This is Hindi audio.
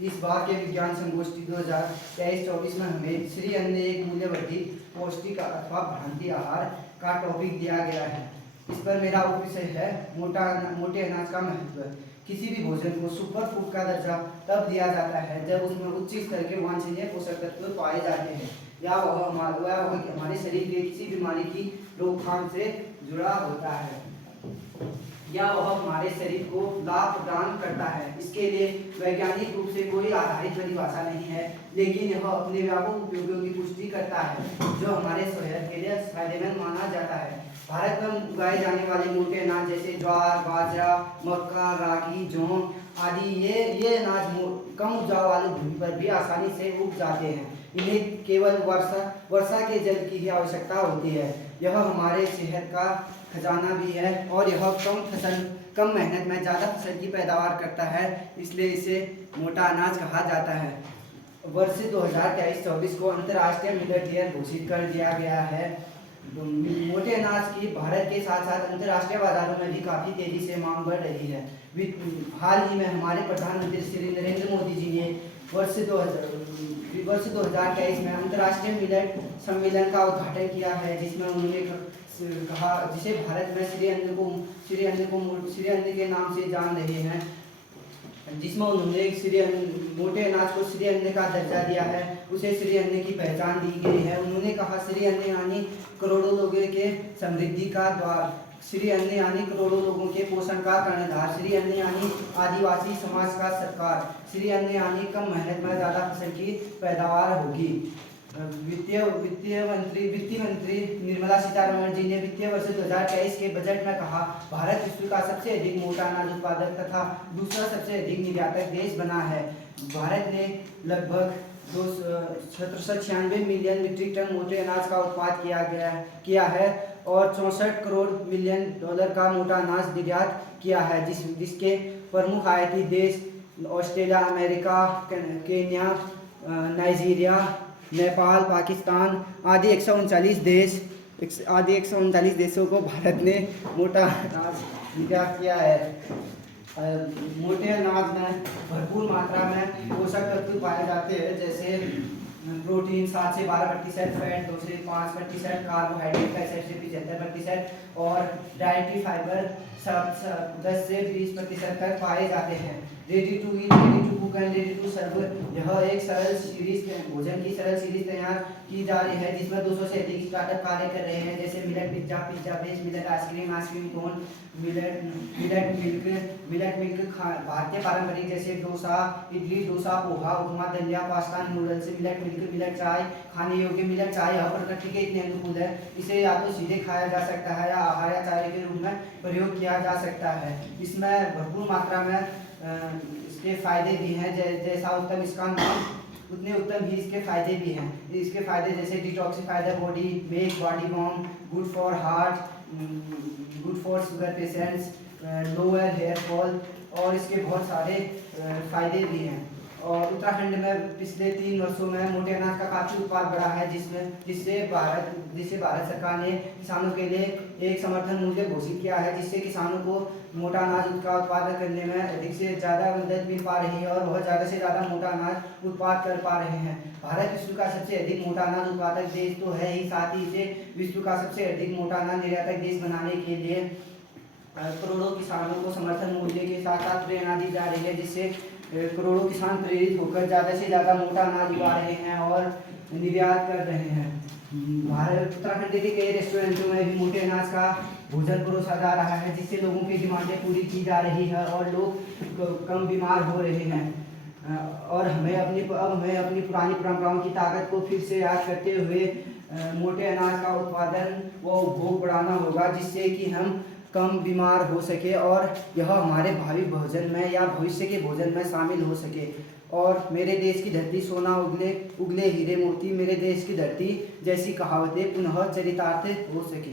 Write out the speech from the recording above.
इस बार के विज्ञान संगोष्ठी 2023-24 में हमें श्री अन्न एक मूल्यवर्धित पौष्टिक अथवा भ्रांति आहार का टॉपिक दिया गया है। इस पर मेरा उपविषय है मोटे अनाज का महत्व। किसी भी भोजन को सुपर फूड का दर्जा तब दिया जाता है जब उसमें उच्च स्तर के वांछनीय पोषक तत्व पाए जाते हैं या वह हमारे शरीर के किसी बीमारी की रोकथाम से जुड़ा होता है या वह हमारे शरीर को लाभ प्रदान करता है। इसके लिए वैज्ञानिक रूप से कोई आधारित परिभाषा नहीं है, लेकिन यह अपने व्यापक उपयोगों की पुष्टि करता है जो हमारे सेहत के लिए फायदेमंद माना जाता है। भारत में उगाए जाने वाले मोटे अनाज जैसे ज्वार, बाजरा, मक्का, रागी, जौ आदि ये अनाज कम उपजाऊ वाली भूमि पर भी आसानी से उग जाते हैं। इन्हें केवल वर्षा के जल की ही आवश्यकता होती है। यह हमारे सेहत का खजाना भी है और यह कम मेहनत में ज़्यादा फसल की पैदावार करता है, इसलिए इसे मोटा अनाज कहा जाता है। वर्ष 2023-24 को अंतर्राष्ट्रीय मिलेट ईयर घोषित कर दिया गया है। मोटे अनाज की भारत के साथ साथ अंतर्राष्ट्रीय बाजारों में भी काफ़ी तेजी से मांग बढ़ रही है। हाल ही में हमारे प्रधानमंत्री श्री नरेंद्र मोदी जी ने वर्ष 2023 में अंतर्राष्ट्रीय मिलेट सम्मेलन का उद्घाटन किया है, जिसमें उन्होंने कहा, जिसे भारत में श्री अन्न के नाम से जान रहे हैं, जिसमें उन्होंने मोटे अनाज को श्री अन्न का दर्जा दिया है, उसे श्री अन्न की पहचान दी गई है। उन्होंने कहा श्री अन्न यानी करोड़ों लोगों के समृद्धि का द्वार, श्री अन्न यानी करोड़ों लोगों के पोषण का कर्णधार, श्री अन्न यानी आदिवासी समाज का सरकार, श्री अन्न यानी कम मेहनत में ज़्यादा फसल की पैदावार होगी। वित्तीय मंत्री निर्मला सीतारमण जी ने वित्तीय वर्ष 2023 के बजट में कहा, भारत विश्व का सबसे अधिक मोटा अनाज उत्पादक तथा दूसरा सबसे अधिक निर्यातक देश बना है। भारत ने लगभग 796 मिलियन मीट्रिक टन मोटे अनाज का उत्पाद किया है और 64 करोड़ मिलियन डॉलर का मोटा अनाज निर्यात किया है, जिसके प्रमुख आयाती देश Australia, America, Kenya, Nigeria, Nepal, Pakistan आदि 139 देशों को भारत ने मोटा अनाज निर्यात किया है। मोटे अनाज में भरपूर मात्रा में पोषक तत्व पाए जाते हैं, जैसे प्रोटीन 7 से 12%, फैट 2 से 5%, कार्बोहाइड्रेट का 7 से 75% और डाइटरी फाइबर 10 से 20% तक पाए जाते हैं। Ready to eat, ready to cook and ready to serve, यह एक सरल सीरीज भोजन की सरल सीरीज तैयार की जा रही है, जिसमें 200 से अधिक स्टार्टअप कार्य कर रहे हैं, जैसे millet pizza base, millet ice cream cone, millet milk भारतीय पारंपरिक जैसे डोसा, इडली, डोसा, पोहा, उपमा, दलिया, pasta, noodles, millet milk, millet चाय, खाने योग्य मिलेट चाय यह प्रकृति के इतने अनुकूल है, इसे या तो सीधे खाया जा सकता है या आहार या चाय के रूप में प्रयोग किया जा सकता है। इसमें भरपूर मात्रा में इसके फायदे भी हैं, जैसा उत्तम इसका नाम उतने उत्तम ही इसके फायदे भी हैं। इसके फायदे जैसे detoxify the body, make body warm, good for heart, good for sugar patients, lower hair fall और इसके बहुत सारे फायदे भी हैं। और उत्तराखंड में पिछले 3 वर्षों में मोटे अनाज का काफ़ी उत्पाद बढ़ा है, जिससे भारत सरकार ने किसानों के लिए एक समर्थन मूल्य घोषित किया है, जिससे किसानों को मोटा अनाज का उत्पादन करने में अधिक से ज़्यादा मदद मिल पा रही है और वह ज़्यादा से ज़्यादा मोटा अनाज उत्पाद कर पा रहे हैं। भारत विश्व का सबसे अधिक मोटा अनाज उत्पादक देश तो है ही, साथ ही इसे विश्व का सबसे अधिक मोटा अनाज निर्यातक देश बनाने के लिए करोड़ों किसानों को समर्थन मूल्य के साथ साथ प्रेरणा दी जा रही है, जिससे करोड़ों किसान प्रेरित होकर ज़्यादा से ज़्यादा मोटा अनाज उगा रहे हैं और निर्यात कर रहे हैं। उत्तराखंड के कई रेस्टोरेंटों में भी मोटे अनाज का भोजन परोसा जा रहा है, जिससे लोगों की डिमांडें पूरी की जा रही है और लोग कम बीमार हो रहे हैं। और हमें अपनी पुरानी परंपराओं की ताकत को फिर से याद करते हुए मोटे अनाज का उत्पादन व उपभोग बढ़ाना होगा, जिससे कि हम कम बीमार हो सके और यह हमारे भावी भोजन में या भविष्य के भोजन में शामिल हो सके। और मेरे देश की धरती सोना उगले हीरे मोती, मेरे देश की धरती जैसी कहावतें पुनः चरितार्थ हो सके।